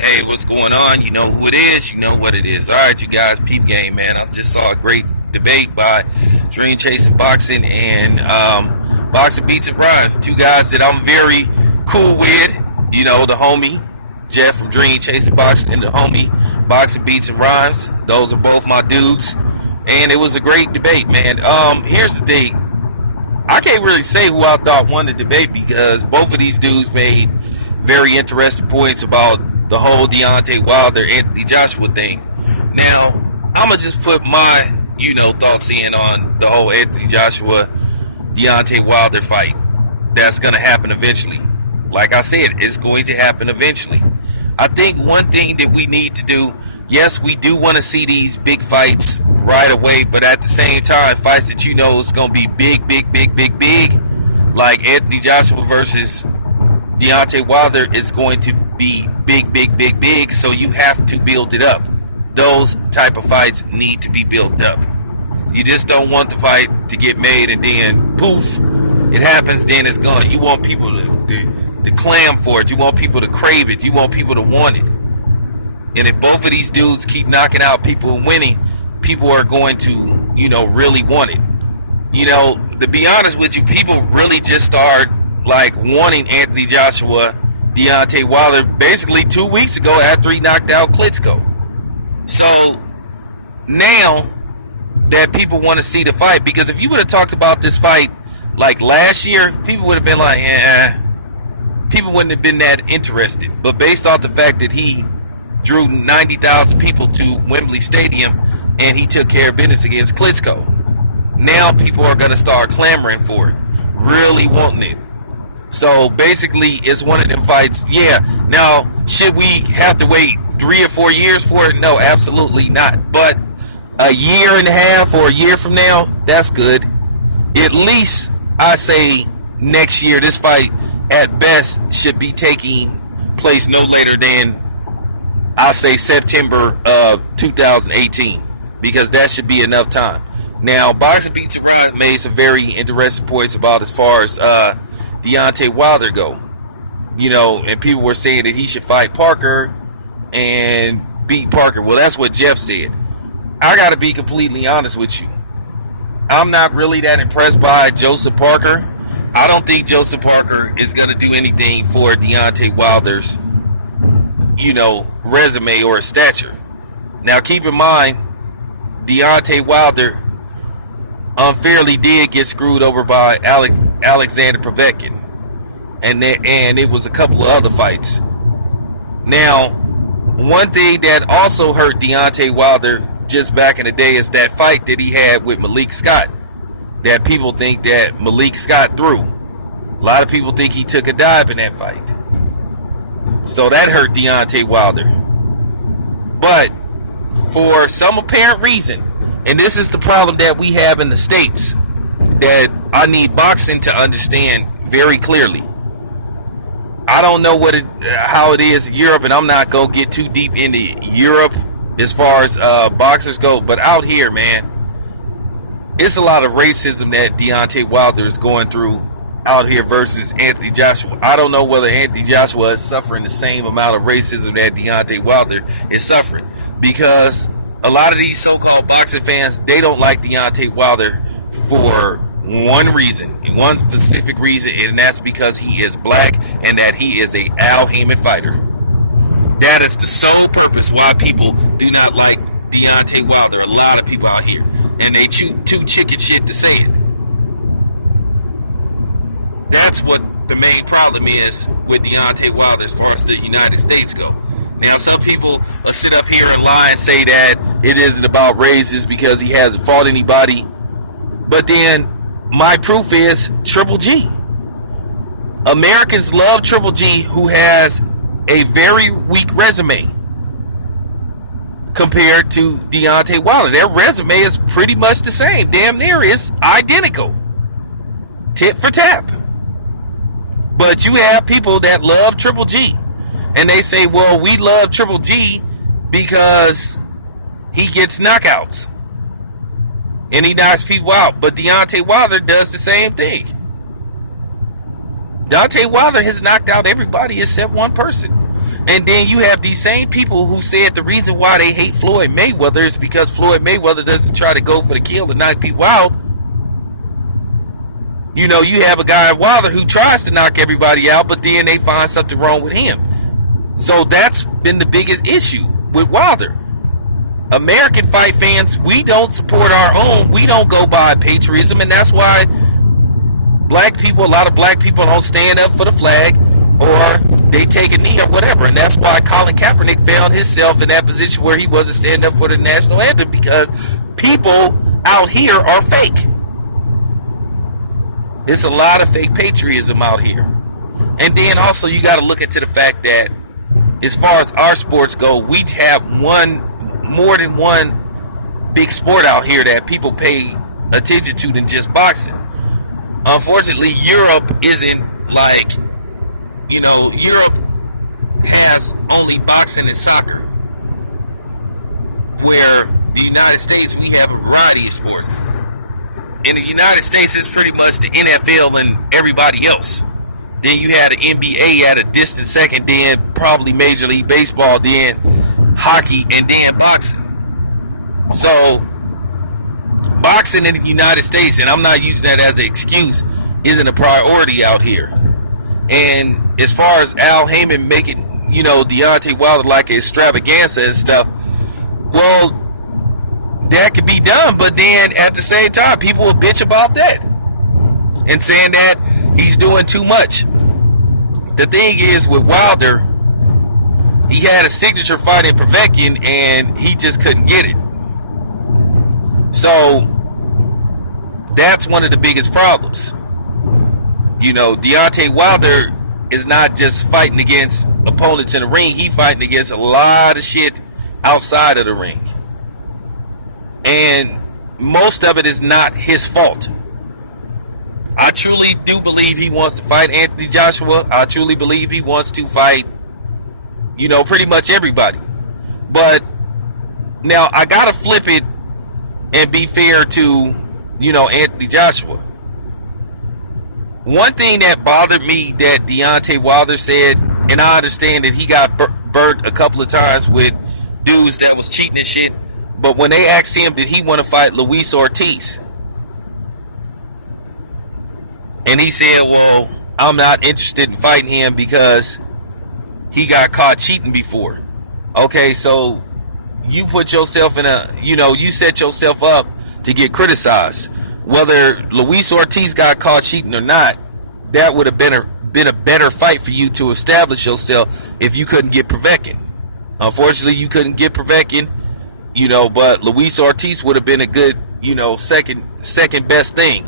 Hey, what's going on? You know who it is. You know what it is. All right, you guys, peep game, man. I just saw a great debate by Dream Chase and Boxing and Boxing Beats and Rhymes. Two guys that I'm very cool with. You know, the homie Jeff from Dream Chase and Boxing and the homie Boxing Beats and Rhymes. Those are both my dudes. And it was a great debate, man. Here's the thing. I can't really say who I thought won the debate because both of these dudes made very interesting points about the whole Deontay Wilder, Anthony Joshua thing. Now, I'm going to just put my, thoughts in on the whole Anthony Joshua, Deontay Wilder fight. That's going to happen eventually. Like I said, it's going to happen eventually. I think one thing that we need to do, yes, we do want to see these big fights right away, but at the same time, fights that it's going to be big, like Anthony Joshua versus Deontay Wilder is going to be big, so you have to build it up. Those type of fights need to be built up. You just don't want the fight to get made and then poof, it happens, then it's gone. You want people to clam for it. You want people to crave it. You want people to want it. And if both of these dudes keep knocking out people and winning, people are going to, really want it. To be honest with you, people really just start wanting Anthony Joshua, Deontay Wilder basically 2 weeks ago after he knocked out Klitschko. So now that people want to see the fight, because if you would have talked about this fight last year, people would have been people wouldn't have been that interested. But based off the fact that he drew 90,000 people to Wembley Stadium and he took care of business against Klitschko, now people are going to start clamoring for it, really wanting it. So basically, it's one of them fights. Yeah. Now, should we have to wait 3 or 4 years for it? No, absolutely not. But a year and a half or a year from now, that's good. At least I say next year, this fight at best should be taking place no later than I say September of 2018, because that should be enough time. Now, Boxing Beats and Rhymes made some very interesting points about as far as Deontay Wilder go, and people were saying that he should fight Parker and beat Parker. Well, that's what Jeff said. I got to be completely honest with you. I'm not really that impressed by Joseph Parker. I don't think Joseph Parker is going to do anything for Deontay Wilder's, resume or stature. Now, keep in mind, Deontay Wilder unfairly did get screwed over by Alexander Povetkin, and it was a couple of other fights. Now, one thing that also hurt Deontay Wilder just back in the day is that fight that he had with Malik Scott, that people think that Malik Scott threw. A lot of people think he took a dive in that fight, so that hurt Deontay Wilder. But for some apparent reason, and this is the problem that we have in the States, that I need boxing to understand very clearly. I don't know how it is in Europe, and I'm not going to get too deep into Europe as far as boxers go, but out here, man, it's a lot of racism that Deontay Wilder is going through out here versus Anthony Joshua. I don't know whether Anthony Joshua is suffering the same amount of racism that Deontay Wilder is suffering, because a lot of these so-called boxing fans, they don't like Deontay Wilder for one reason, one specific reason, and that's because he is black and that he is a Al Heyman fighter. That is the sole purpose why people do not like Deontay Wilder. A lot of people out here, and they too chicken shit to say it. That's what the main problem is with Deontay Wilder as far as the United States go. Now, some people will sit up here and lie and say that it isn't about races because he hasn't fought anybody. But then my proof is Triple G. Americans love Triple G, who has a very weak resume compared to Deontay Wilder. Their resume is pretty much the same. Damn near is identical. Tit for tat. But you have people that love Triple G. And they say, well, we love Triple G because he gets knockouts. And he knocks people out. But Deontay Wilder does the same thing. Deontay Wilder has knocked out everybody except one person. And then you have these same people who said the reason why they hate Floyd Mayweather is because Floyd Mayweather doesn't try to go for the kill and knock people out. You know, you have a guy Wilder who tries to knock everybody out, but then they find something wrong with him. So that's been the biggest issue with Wilder. American fight fans, we don't support our own. We don't go by patriotism, and that's why a lot of black people don't stand up for the flag, or they take a knee or whatever. And that's why Colin Kaepernick found himself in that position where he wasn't standing up for the national anthem, because people out here are fake. There's a lot of fake patriotism out here. And then also you got to look into the fact that as far as our sports go, we have more than one big sport out here that people pay attention to than just boxing. Unfortunately, Europe isn't like, Europe has only boxing and soccer, where the United States, we have a variety of sports. In the United States, it's pretty much the NFL and everybody else. Then you had the NBA at a distant second, then probably Major League Baseball, then hockey, and then boxing. So, boxing in the United States, and I'm not using that as an excuse, isn't a priority out here. And as far as Al Heyman making, Deontay Wilder like an extravaganza and stuff, well, that could be done, but then at the same time, people will bitch about that and saying that he's doing too much. The thing is, with Wilder, he had a signature fight in Povetkin, and he just couldn't get it. So that's one of the biggest problems. Deontay Wilder is not just fighting against opponents in the ring. He's fighting against a lot of shit outside of the ring. And most of it is not his fault. I truly do believe he wants to fight Anthony Joshua. I truly believe he wants to fight, pretty much everybody. But now I gotta flip it and be fair to, Anthony Joshua. One thing that bothered me that Deontay Wilder said, and I understand that he got burnt a couple of times with dudes that was cheating and shit, but when they asked him, did he want to fight Luis Ortiz? And he said, well, I'm not interested in fighting him because he got caught cheating before. Okay, so you put yourself in you set yourself up to get criticized. Whether Luis Ortiz got caught cheating or not, that would have been a better fight for you to establish yourself if you couldn't get Povetkin. Unfortunately, you couldn't get Povetkin, but Luis Ortiz would have been a good, second best thing.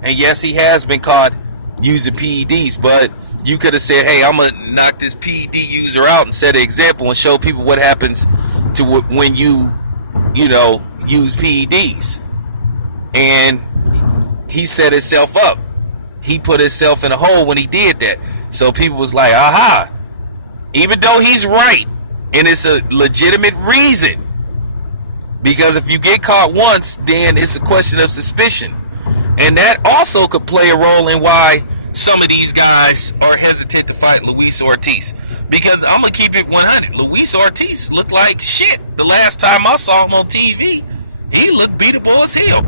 And yes, he has been caught using PEDs, but you could have said, hey, I'm going to knock this PED user out and set an example and show people what happens to when you use PEDs. And he set himself up. He put himself in a hole when he did that. So people was like, aha. Even though he's right, and it's a legitimate reason. Because if you get caught once, then it's a question of suspicion. And that also could play a role in why some of these guys are hesitant to fight Luis Ortiz. Because I'm going to keep it 100. Luis Ortiz looked like shit. The last time I saw him on TV, he looked beatable as hell.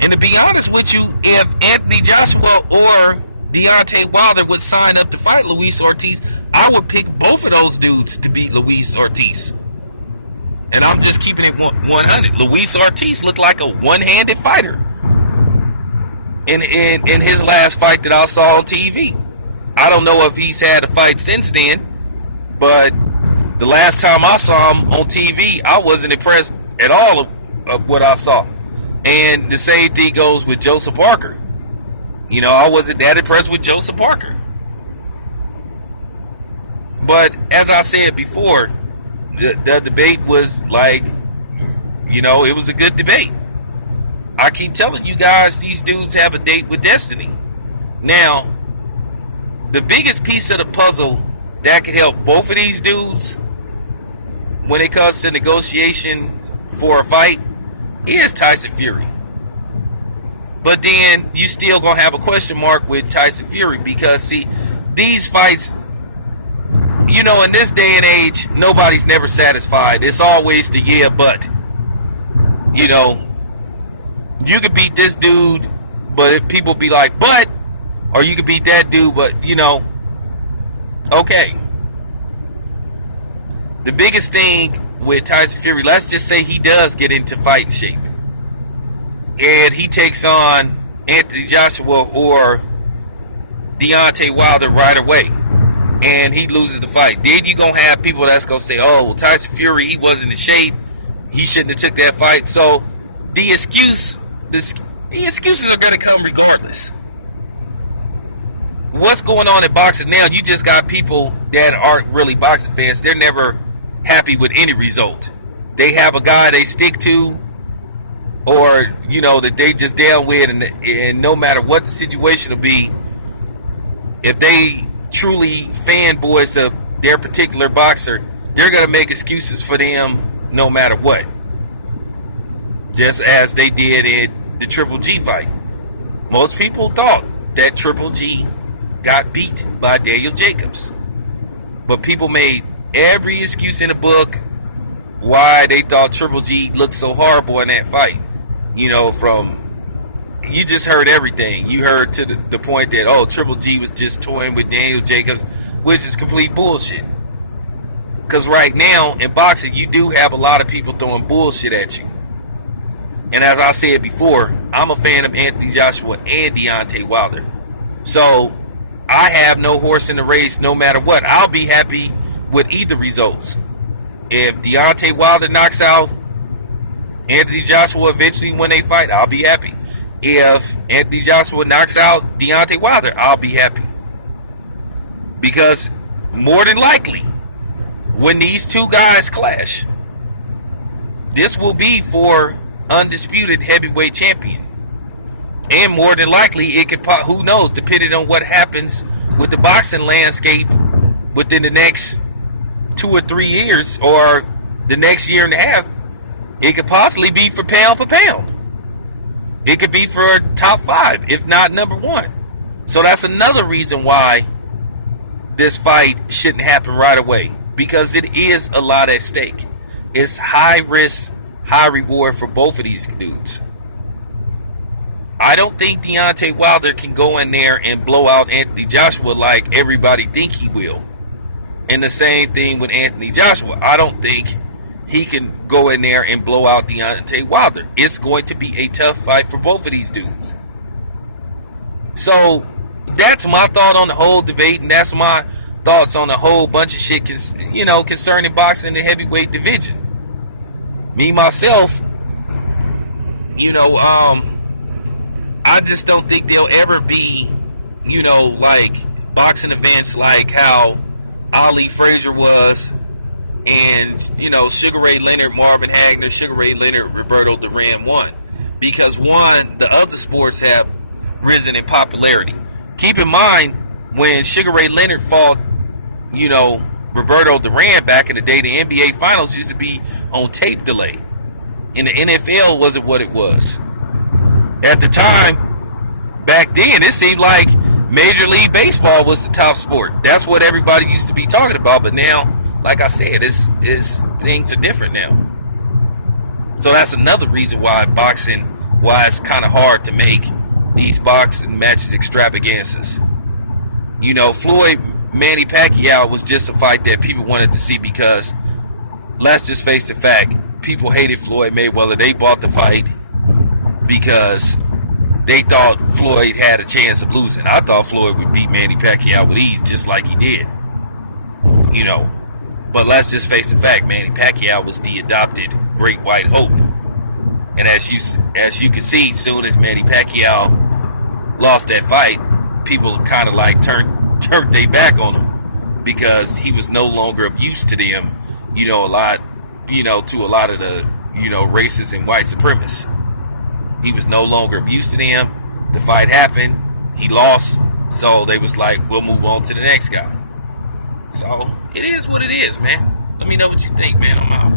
And to be honest with you, if Anthony Joshua or Deontay Wilder would sign up to fight Luis Ortiz, I would pick both of those dudes to beat Luis Ortiz. And I'm just keeping it 100. Luis Ortiz looked like a one-handed fighter in his last fight that I saw on TV. I don't know if he's had a fight since then, but the last time I saw him on TV, I wasn't impressed at all of what I saw. And the same thing goes with Joseph Parker. I wasn't that impressed with Joseph Parker. But as I said before, the debate was like, it was a good debate. I keep telling you guys, these dudes have a date with destiny. Now, the biggest piece of the puzzle that could help both of these dudes when it comes to negotiations for a fight is Tyson Fury. But then you still gonna have a question mark with Tyson Fury because see, these fights, in this day and age, nobody's never satisfied. It's always the yeah, but. You could beat this dude, but people be like, but, or you could beat that dude, but, okay. The biggest thing with Tyson Fury, let's just say he does get into fighting shape. And he takes on Anthony Joshua or Deontay Wilder right away. And he loses the fight. Then you're going to have people that's going to say, oh, Tyson Fury, he wasn't in shape. He shouldn't have took that fight. So the excuses are going to come regardless. What's going on in boxing now? You just got people that aren't really boxing fans. They're never happy with any result. They have a guy they stick to, or that they just down with, and no matter what the situation will be, if they truly fanboys of their particular boxer, they're going to make excuses for them no matter what. Just as they did in the Triple G fight. Most people thought that Triple G got beat by Daniel Jacobs. But people made every excuse in the book why they thought Triple G looked so horrible in that fight. You just heard everything. You heard to the point that, Triple G was just toying with Daniel Jacobs, which is complete bullshit. Because right now, in boxing, you do have a lot of people throwing bullshit at you. And as I said before, I'm a fan of Anthony Joshua and Deontay Wilder. So, I have no horse in the race no matter what. I'll be happy with either results. If Deontay Wilder knocks out Anthony Joshua eventually when they fight, I'll be happy. If Anthony Joshua knocks out Deontay Wilder, I'll be happy. Because more than likely, when these two guys clash, this will be for undisputed heavyweight champion. And more than likely, it could who knows, depending on what happens with the boxing landscape within the next 2 or 3 years, or the next year and a half, it could possibly be for pound for pound. It could be for top 5, if not number 1. So that's another reason why this fight shouldn't happen right away. Because it is a lot at stake. It's high risk, high reward for both of these dudes. I don't think Deontay Wilder can go in there and blow out Anthony Joshua like everybody think he will. And the same thing with Anthony Joshua. I don't think he can go in there and blow out Deontay Wilder. It's going to be a tough fight for both of these dudes. So that's my thought on the whole debate, and that's my thoughts on a whole bunch of shit, concerning boxing in the heavyweight division. Me, myself, I just don't think there'll ever be, like boxing events like how Ali Frazier was, and, Sugar Ray Leonard, Marvin Hagner, Sugar Ray Leonard, Roberto Duran won. Because one, the other sports have risen in popularity. Keep in mind, when Sugar Ray Leonard fought, Roberto Duran back in the day, the NBA Finals used to be on tape delay. And the NFL wasn't what it was. At the time, back then, it seemed like Major League Baseball was the top sport. That's what everybody used to be talking about. But now, like I said, things are different now. So that's another reason why it's kind of hard to make these boxing matches extravaganzas. Floyd Manny Pacquiao was just a fight that people wanted to see because, let's just face the fact, people hated Floyd Mayweather. They bought the fight because they thought Floyd had a chance of losing. I thought Floyd would beat Manny Pacquiao with ease, just like he did. But let's just face the fact, Manny Pacquiao was the adopted Great White Hope. And as you can see, soon as Manny Pacquiao lost that fight, people kind of like turned their back on him because he was no longer of use to them, to a lot of the, racists and white supremacists. He was no longer of use to them. The fight happened. He lost. So they was like, we'll move on to the next guy. So it is what it is, man. Let me know what you think, man. I'm out.